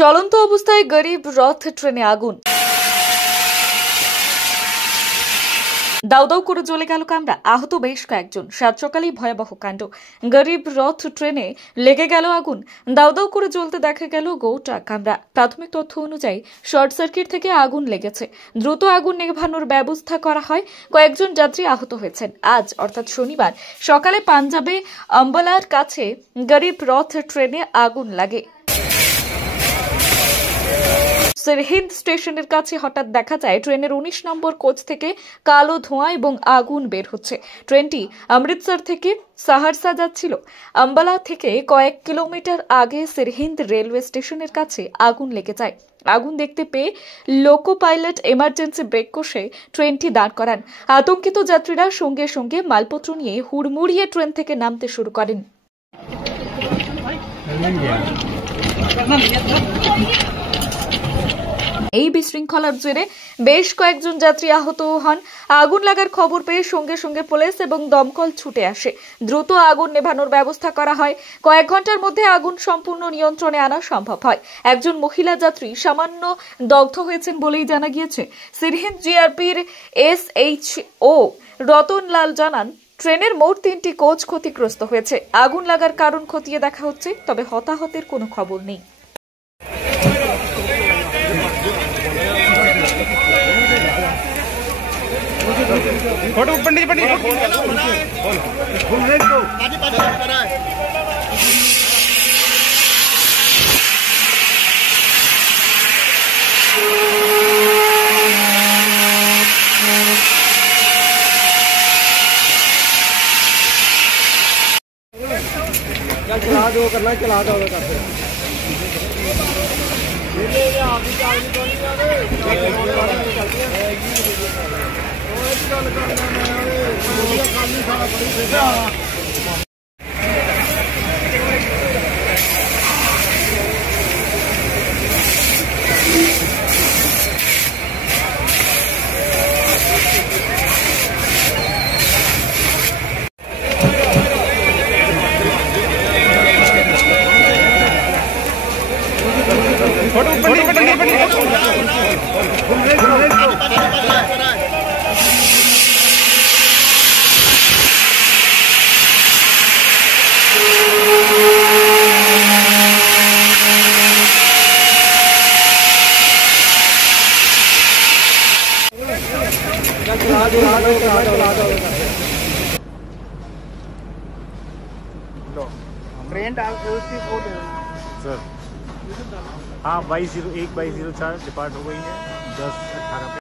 চলন্ত অবস্থায় গরিব রথ ট্রেনে আগুন। দাউ দাউ করে জ্বলে গেল কামরা, আহত বেশ কয়েকজন। সাত সকালেই ভয়াবহ কাণ্ড। গরিব রথ ট্রেনে লেগে গেল আগুন। দাউ দাউ করে জ্বলতে দেখা গেল গোটা কামরা। প্রাথমিক তথ্য অনুযায়ী শর্ট সার্কিট থেকে আগুন লেগেছে। দ্রুত আগুন নেভানোর ব্যবস্থা করা হয়। কয়েকজন যাত্রী আহত হয়েছেন। আজ অর্থাৎ শনিবার সকালে পাঞ্জাবে আম্বালার কাছে গরিব রথ ট্রেনে আগুন লাগে। সিরহিন্দ স্টেশনের কাছে হঠাৎ দেখা যায় ট্রেনের ১৯ নম্বর কোচ থেকে কালো ধোঁয়া এবং আগুন বের হচ্ছে। ট্রেনটি অমৃতসর থেকে সাহারসা যাচ্ছিল। আম্বালা থেকে কয়েক কিলোমিটার আগে সিরহিন্দ রেলওয়ে স্টেশনের কাছে আগুন লেগে যায়। আগুন দেখতে পেয়ে লোকো পাইলট এমার্জেন্সি ব্রেক কষে ট্রেনটি দাঁড় করান। আতঙ্কিত যাত্রীরা সঙ্গে সঙ্গে মালপত্র নিয়ে হুড়মুড়িয়ে ট্রেন থেকে নামতে শুরু করেন। এই বিশৃঙ্খলার জেরে বেশ কয়েকজন যাত্রী আহত হন। আগুন লাগার খবর পেয়ে সঙ্গে সঙ্গে পুলিশ এবং দমকল ছুটে আসে। দ্রুত আগুন নেভানোর ব্যবস্থা করা হয়। কয়েক ঘন্টার মধ্যে আগুন সম্পূর্ণ নিয়ন্ত্রণে আনা সম্ভব হয়। একজন মহিলা যাত্রী সামান্য দগ্ধ হয়েছেন বলেই জানা গিয়েছে। সিরহিন্দ জিআরপির SHO রতনলাল জানান, ট্রেনের মোট 3টি কোচ ক্ষতিগ্রস্ত হয়েছে। আগুন লাগার কারণ খতিয়ে দেখা হচ্ছে, তবে হতাহতের কোনো খবর নেই। फोटो पंडित पंडित चला दो करना चला दो फोटो पंडित पंडित पंडित ट्रेन डाल के उसकी फोटो सर। हाँ 2201 2204 डिपार्ट हो गई है 10:18 पे।